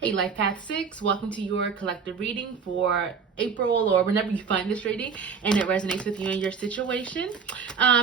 Hey Life Path 6, welcome to your collective reading for April or whenever you find this reading and it resonates with you and your situation.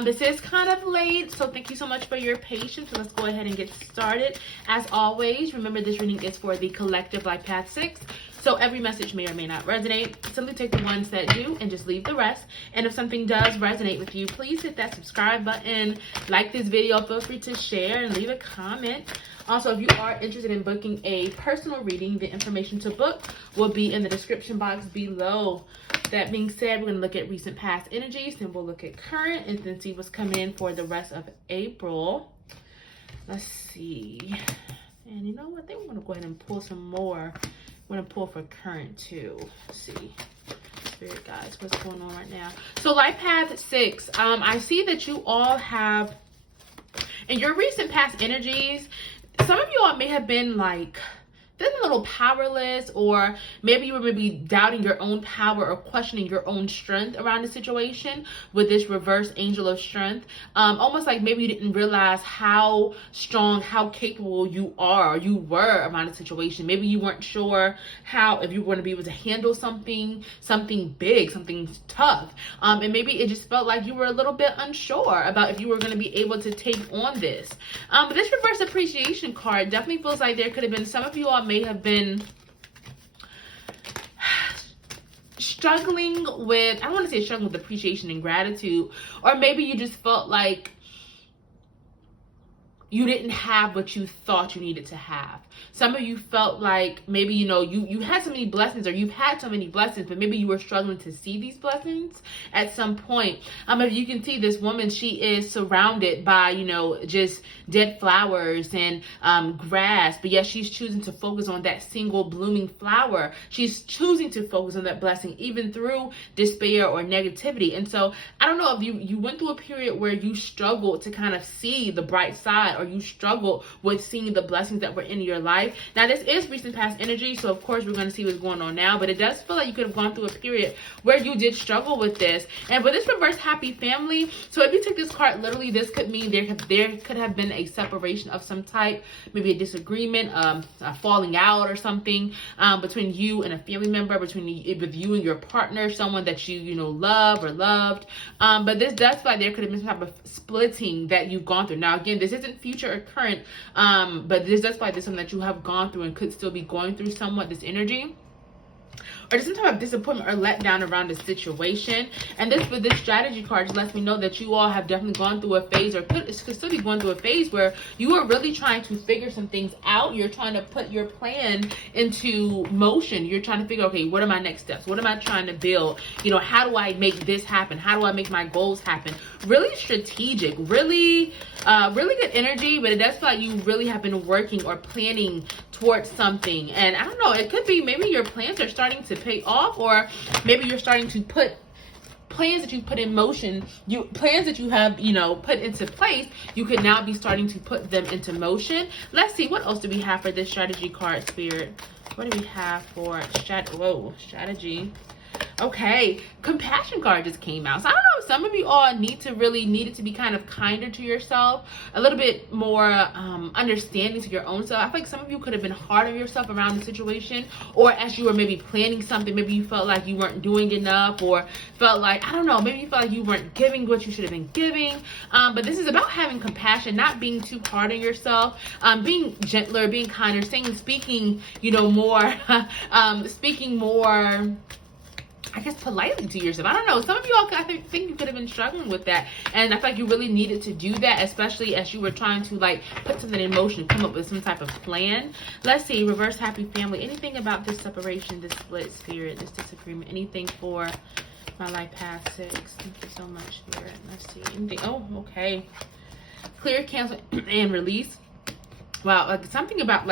This is kind of late, so thank you so much for your patience. So let's go ahead and get started. As always, remember this reading is for the collective Life Path 6. So every message may or may not resonate. Simply take the ones that do and just leave the rest. And if something does resonate with you, please hit that subscribe button, like this video, feel free to share and leave a comment. Also, if you are interested in booking a personal reading, the information to book will be in the description box below. That being said, we're going to look at recent past energies, then we'll look at current, and then see what's coming in for the rest of April. Let's see. And you know what? I think we're going to go ahead and pull some more. I'm going to pull for current too. Let's see. Spirit guides, what's going on right now? So Life Path 6, I see that you all have, in your recent past energies, some of you all may have been like feeling a little powerless, or maybe you were doubting your own power or questioning your own strength around the situation with this reverse angel of strength. Almost like maybe you didn't realize how strong, how capable you are, or you were around the situation. Maybe you weren't sure how, if you were going to be able to handle something big, something tough. And maybe it just felt like you were a little bit unsure about if you were going to be able to take on this. But this reverse appreciation card definitely feels like there could have been, some of you all may have been struggling with, I don't want to say struggling with appreciation and gratitude, or maybe you just felt like you didn't have what you thought you needed to have. Some of you felt like maybe, you know, you had so many blessings, or you've had so many blessings, but maybe you were struggling to see these blessings at some point. If you can see this woman, she is surrounded by, you know, just dead flowers and grass, but yet she's choosing to focus on that single blooming flower. She's choosing to focus on that blessing, even through despair or negativity. And so I don't know if you went through a period where you struggled to kind of see the bright side, or you struggled with seeing the blessings that were in your life. Now, this is recent past energy, so of course we're going to see what's going on now, but it does feel like you could have gone through a period where you did struggle with this. And with this reverse happy family, so if you take this card literally, this could mean there could have been a separation of some type, maybe a disagreement, a falling out or something between you and a family member, with you and your partner, someone that you love or loved. But this does feel like there could have been some type of splitting that you've gone through. Now, again, this isn't future or current, but this does feel like there's something that you have gone through and could still be going through somewhat, this energy. Or just some type of disappointment or letdown around the situation. And this, with this strategy card, just lets me know that you all have definitely gone through a phase, or could still be going through a phase, where you are really trying to figure some things out. You're trying to put your plan into motion. You're trying to figure, okay, what are my next steps? What am I trying to build? How do I make this happen? How do I make my goals happen? Really strategic, really good energy, but it does feel like you really have been working or planning towards something. And I don't know, it could be maybe your plans are starting to pay off, or maybe you're starting to put plans that you put in motion, plans that you have put into place, you could now be starting to put them into motion. Let's see, what else do we have for this strategy card, Spirit? What do we have for strategy? Okay, compassion card just came out. So I don't know, some of you all needed to be kind of kinder to yourself, a little bit more understanding to your own self. I feel like some of you could have been hard on yourself around the situation, or as you were maybe planning something, maybe you felt like you weren't doing enough, or felt like, I don't know, maybe you felt like you weren't giving what you should have been giving. But this is about having compassion, not being too hard on yourself, being gentler, being kinder, speaking more, I guess, politely to yourself. I don't know. Some of you all, I think you could have been struggling with that. And I feel like you really needed to do that, especially as you were trying to put something in motion, come up with some type of plan. Let's see, reverse happy family. Anything about this separation, this split, Spirit, this disagreement, anything for my Life Path 6? Thank you so much, Spirit. Let's see. Anything? Oh, okay. Clear, cancel, and release. Wow, something about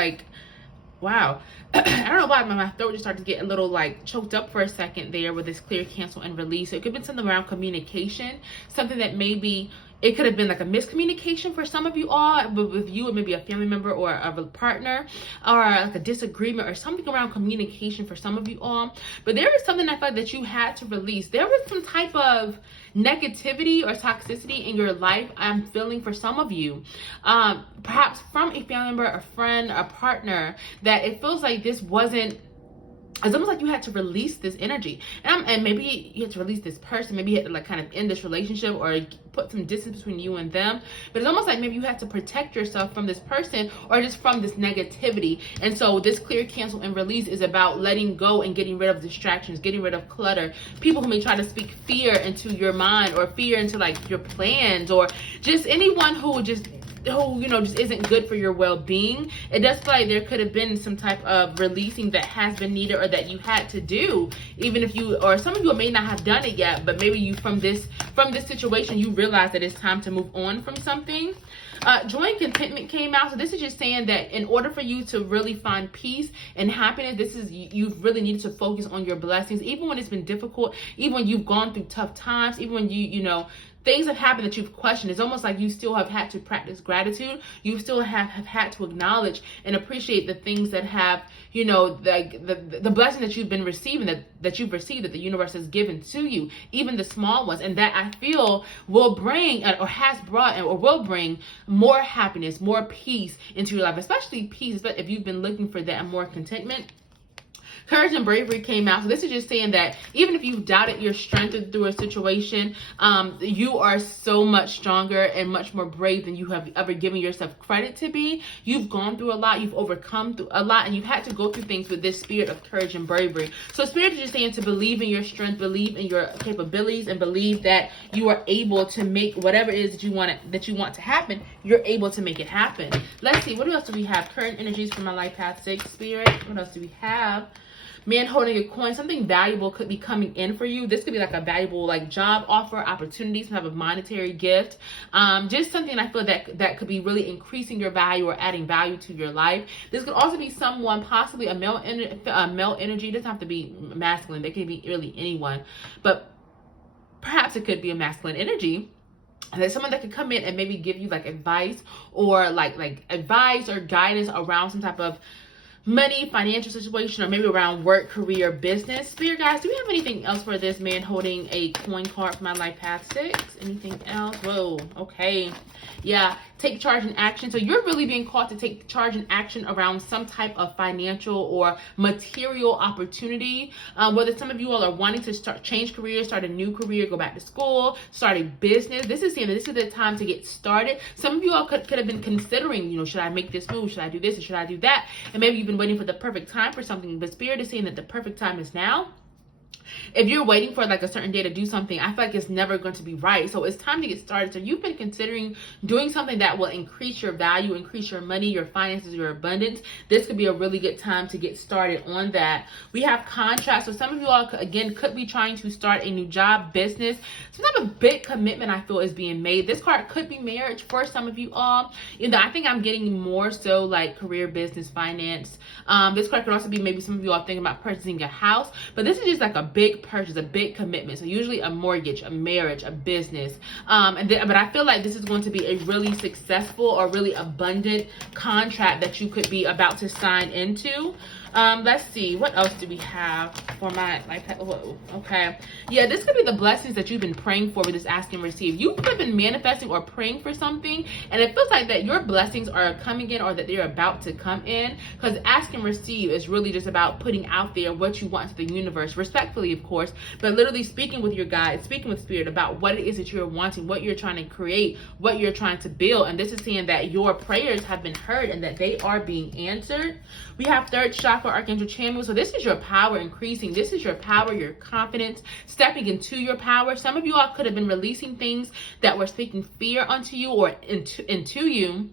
wow. I don't know why my throat just started to get a little choked up for a second there with this clear, cancel, and release. So it could be something around communication, something that maybe It could have been like a miscommunication for some of you all, with you and maybe a family member or a partner, or like a disagreement or something around communication for some of you all. But there is something I felt that you had to release. There was some type of negativity or toxicity in your life I'm feeling for some of you, perhaps from a family member, a friend, a partner, that it feels like this wasn't, it's almost like you had to release this energy, and maybe you had to release this person. Maybe you had to like kind of end this relationship or put some distance between you and them. But it's almost like maybe you had to protect yourself from this person or just from this negativity. And so this clear, cancel, and release is about letting go and getting rid of distractions, getting rid of clutter, people who may try to speak fear into your mind or fear into like your plans, or just anyone who just isn't good for your well-being. It does feel like there could have been some type of releasing that has been needed or that you had to do, even if you, or some of you may not have done it yet, but maybe you from this situation you realize that it's time to move on from something. Joy and contentment came out. So this is just saying that in order for you to really find peace and happiness, you've really needed to focus on your blessings, even when it's been difficult, even when you've gone through tough times, even when things have happened that you've questioned. It's almost like you still have had to practice gratitude. You still have had to acknowledge and appreciate the things that have, the blessings that you've been receiving, that you've received, that the universe has given to you, even the small ones. And that I feel will bring, or has brought, or will bring more happiness, more peace into your life, especially peace, but if you've been looking for that and more contentment. Courage and bravery came out. So this is just saying that even if you've doubted your strength through a situation, you are so much stronger and much more brave than you have ever given yourself credit to be. You've gone through a lot. You've overcome through a lot, and you've had to go through things with this spirit of courage and bravery. So spirit is just saying to believe in your strength, believe in your capabilities, and believe that you are able to make whatever it is that you want to happen. You're able to make it happen. Let's see. What else do we have? Current energies from my life path 6, spirit. What else do we have? Man holding a coin, something valuable could be coming in for you. This could be like a valuable like job offer, opportunity, some type of monetary gift. Just something I feel that could be really increasing your value or adding value to your life. This could also be someone, possibly a male energy. It doesn't have to be masculine. They could be really anyone. But perhaps it could be a masculine energy. And there's someone that could come in and maybe give you like advice or like advice or guidance around some type of money, financial situation, or maybe around work, career, business. Spirit guys, do we have anything else for this man holding a coin card for my life path 6? Anything else? Whoa, okay. Yeah, take charge and action. So you're really being called to take charge and action around some type of financial or material opportunity. Whether some of you all are wanting to change careers, start a new career, go back to school, start a business. This is saying that this is the time to get started. Some of you all could have been considering, should I make this move? Should I do this or should I do that? And maybe you've been waiting for the perfect time for something, but spirit is saying that the perfect time is now. If you're waiting for like a certain day to do something, I feel like it's never going to be right. So it's time to get started. So you've been considering doing something that will increase your value, increase your money, your finances, your abundance. This could be a really good time to get started on that. We have contracts. So some of you all, again, could be trying to start a new job, business. Some type of big commitment I feel is being made. This card could be marriage for some of you all. I think I'm getting more so like career, business, finance. This card could also be maybe some of you all thinking about purchasing a house. But this is just like a big purchase, a big commitment. So usually a mortgage, a marriage, a business. But I feel like this is going to be a really successful or really abundant contract that you could be about to sign into. Let's see, what else do we have for my life? Whoa, okay. Yeah, this could be the blessings that you've been praying for with this ask and receive. You could have been manifesting or praying for something, and it feels like that your blessings are coming in or that they're about to come in, because ask and receive is really just about putting out there what you want to the universe, respectfully, of course, but literally speaking with your guides, speaking with spirit about what it is that you're wanting, what you're trying to create, what you're trying to build. And this is saying that your prayers have been heard and that they are being answered. We have third chakra, Archangel Chamuel. So this is your power increasing. This is your power, your confidence, stepping into your power. Some of you all could have been releasing things that were speaking fear onto you or into you.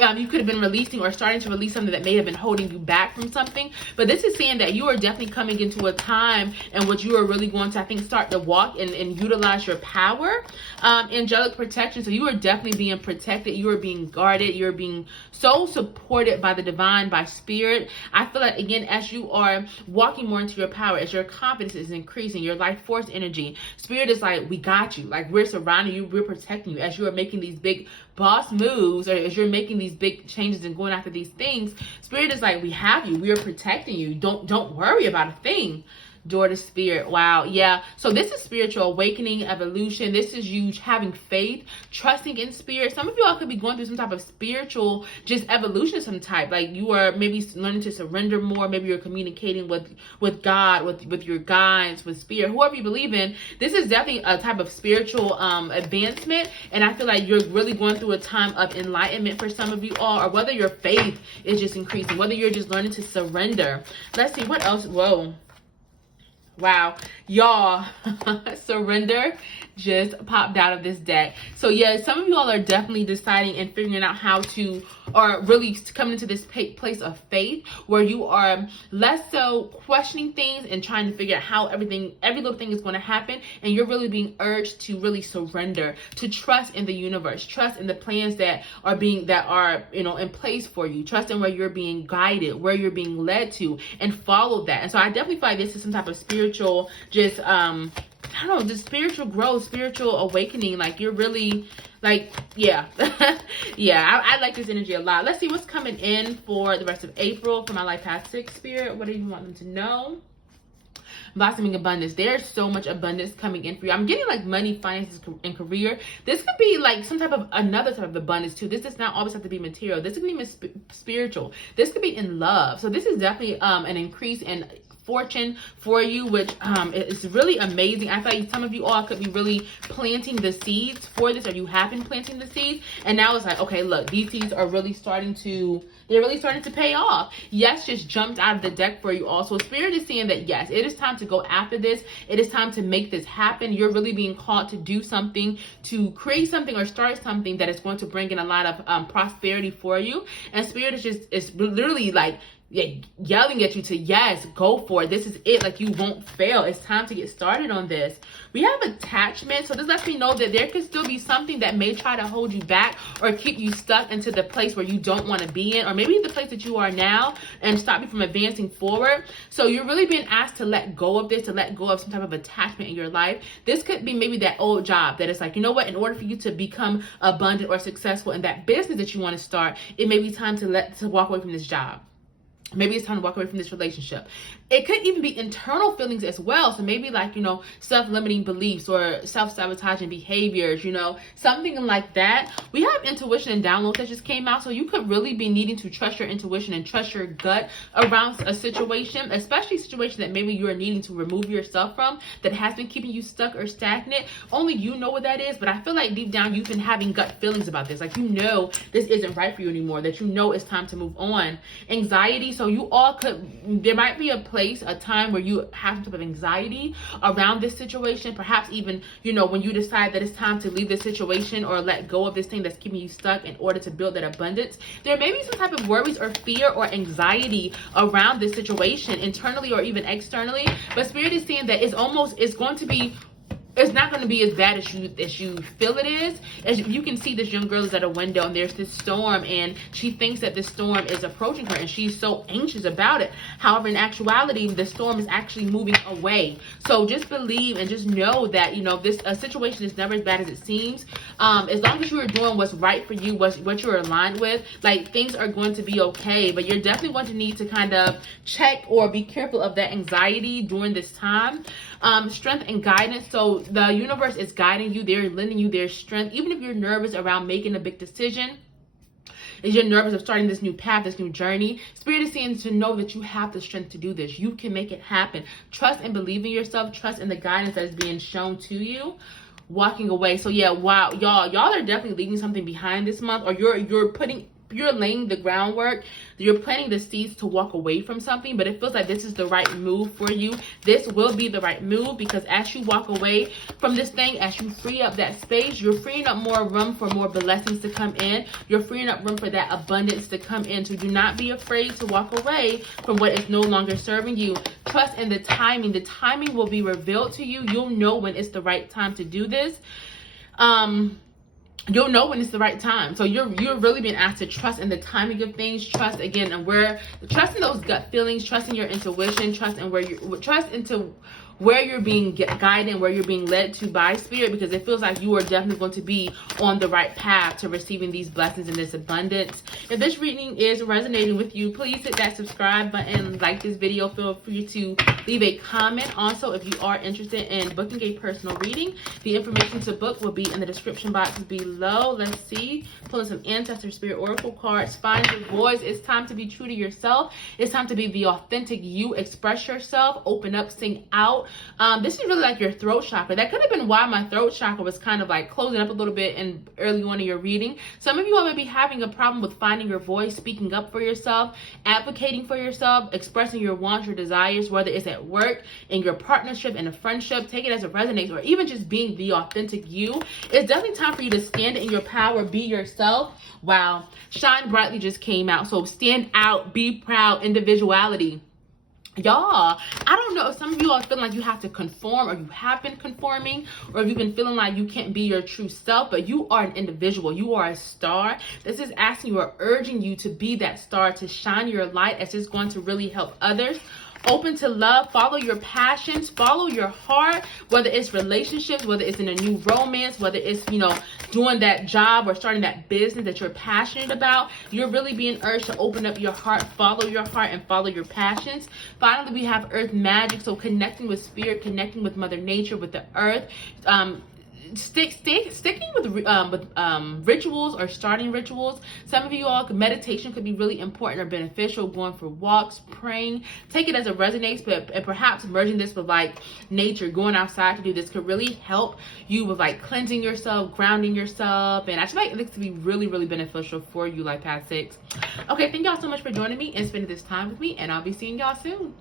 You could have been releasing or starting to release something that may have been holding you back from something. But this is saying that you are definitely coming into a time in which you are really going to, I think, start to walk and utilize your power. Angelic protection. So you are definitely being protected. You are being guarded. You're being so supported by the divine, by spirit. I feel like, again, as you are walking more into your power, as your confidence is increasing, your life force energy, spirit is like, we got you. Like, we're surrounding you. We're protecting you as you are making these big boss moves, or as you're making these big changes and going after these things. Spirit is like, we have you. We are protecting you. Don't worry about a thing. Door to spirit. Wow. Yeah. So this is spiritual awakening, evolution. This is you having faith, trusting in spirit. Some of you all could be going through some type of spiritual just evolution of some type. Like you are maybe learning to surrender more. Maybe you're communicating with God, with your guides, with spirit, whoever you believe in. This is definitely a type of spiritual advancement. And I feel like you're really going through a time of enlightenment for some of you all, or whether your faith is just increasing, whether you're just learning to surrender. Let's see what else. Whoa. Wow, y'all, surrender just popped out of this deck. So yeah, some of you all are definitely deciding and figuring out how to, or really coming into this place of faith where you are less so questioning things and trying to figure out how every little thing is going to happen, and you're really being urged to really surrender, to trust in the universe, trust in the plans that are in place for you, trust in where you're being guided, where you're being led to, and follow that. And so I definitely feel like this is some type of spiritual, just I don't know, just spiritual growth, spiritual awakening. Like you're really like, yeah. Yeah, I like this energy a lot. Let's see what's coming in for the rest of April for my life past 6 spirit. What do you want them to know? Blossoming abundance. There's so much abundance coming in for you. I'm getting like money, finances, and career. This could be like some type of another type of abundance too. This does not always have to be material. This could be spiritual. This could be in love. So this is definitely an increase in fortune for you, which is really amazing. I feel like some of you all could be really planting the seeds for this, or you have been planting the seeds, and now it's like, okay, look, these seeds are really starting to pay off. Yes, just jumped out of the deck for you also. Spirit is saying that yes, it is time to go after this. It is time to make this happen. You're really being called to do something, to create something or start something that is going to bring in a lot of prosperity for you. And Spirit is literally like, yeah, yelling at you to, yes, go for it. This is it. Like, you won't fail. It's time to get started on this. We have attachment. So this lets me know that there could still be something that may try to hold you back or keep you stuck into the place where you don't want to be in, or maybe the place that you are now, and stop you from advancing forward. So you're really being asked to let go of this, to let go of some type of attachment in your life. This could be maybe that old job that is like, you know what, in order for you to become abundant or successful in that business that you want to start, it may be time to walk away from this job. Maybe it's time to walk away from this relationship. It could even be internal feelings as well. So maybe like, self-limiting beliefs or self-sabotaging behaviors, something like that. We have intuition and downloads that just came out. So you could really be needing to trust your intuition and trust your gut around a situation, especially a situation that maybe you are needing to remove yourself from, that has been keeping you stuck or stagnant. Only you know what that is. But I feel like deep down, you've been having gut feelings about this. Like, this isn't right for you anymore, that it's time to move on. Anxiety. So you all there might be a time where you have some type of anxiety around this situation. Perhaps even, when you decide that it's time to leave this situation or let go of this thing that's keeping you stuck in order to build that abundance. There may be some type of worries or fear or anxiety around this situation, internally or even externally. But Spirit is saying that it's not going to be as bad as you feel it is. As you can see, this young girl is at a window and there's this storm, and she thinks that this storm is approaching her and she's so anxious about it. However, in actuality, the storm is actually moving away. So just believe and just know that, this situation is never as bad as it seems. As long as you are doing what's right for you, what you're aligned with, like, things are going to be okay. But you're definitely going to need to kind of check or be careful of that anxiety during this time. Strength and guidance. So the universe is guiding you. They're lending you their strength. Even if you're nervous around making a big decision, if you're nervous of starting this new path, this new journey, Spirit is saying to know that you have the strength to do this. You can make it happen. Trust and believe in yourself. Trust in the guidance that is being shown to you. Walking away. So yeah, wow, y'all are definitely leaving something behind this month, or you're putting you're laying the groundwork, you're planting the seeds to walk away from something, but it feels like this is the right move for you. This will be the right move, because as you walk away from this thing, as you free up that space, you're freeing up more room for more blessings to come in. You're freeing up room for that abundance to come in. So do not be afraid to walk away from what is no longer serving you. Trust in the timing. The timing will be revealed to you. You'll know when it's the right time to do this. You'll know when it's the right time. So you're really being asked to trust in the timing of things. Trust again, and trust in those gut feelings, trust in your intuition, trust into where you're being guided, where you're being led to by spirit, because it feels like you are definitely going to be on the right path to receiving these blessings and this abundance. If this reading is resonating with you, please hit that subscribe button, like this video. Feel free to leave a comment. Also, if you are interested in booking a personal reading, the information to book will be in the description box below. Let's see. Pulling some ancestor spirit oracle cards. Find your voice. It's time to be true to yourself. It's time to be the authentic you. Express yourself. Open up. Sing out. This is really like your throat chakra. That could have been why my throat chakra was kind of like closing up a little bit in early on in your reading. Some of you all may be having a problem with finding your voice, speaking up for yourself, advocating for yourself, expressing your wants, your desires, whether it's at work, in your partnership, in a friendship. Take it as it resonates, or even just being the authentic you. It's definitely time for you to stand in your power, be yourself. Wow. Shine brightly just came out. So stand out, be proud, individuality. Y'all, I don't know if some of you are feeling like you have to conform, or you have been conforming, or if you've been feeling like you can't be your true self, but you are an individual. You are a star. This is asking you or urging you to be that star, to shine your light, as it's going to really help others. Open to love, follow your passions, follow your heart, whether it's relationships, whether it's in a new romance, whether it's, doing that job or starting that business that you're passionate about. You're really being urged to open up your heart, follow your heart, and follow your passions. Finally, we have earth magic, so connecting with spirit, connecting with Mother Nature, with the earth. Sticking with rituals, or starting rituals. Some of you all, meditation could be really important or beneficial. Going for walks, praying. Take it as it resonates, and perhaps merging this with like nature, going outside to do this, could really help you with like cleansing yourself, grounding yourself, and I feel like this could be really, really beneficial for you, like Path 6. Okay, thank y'all so much for joining me and spending this time with me, and I'll be seeing y'all soon.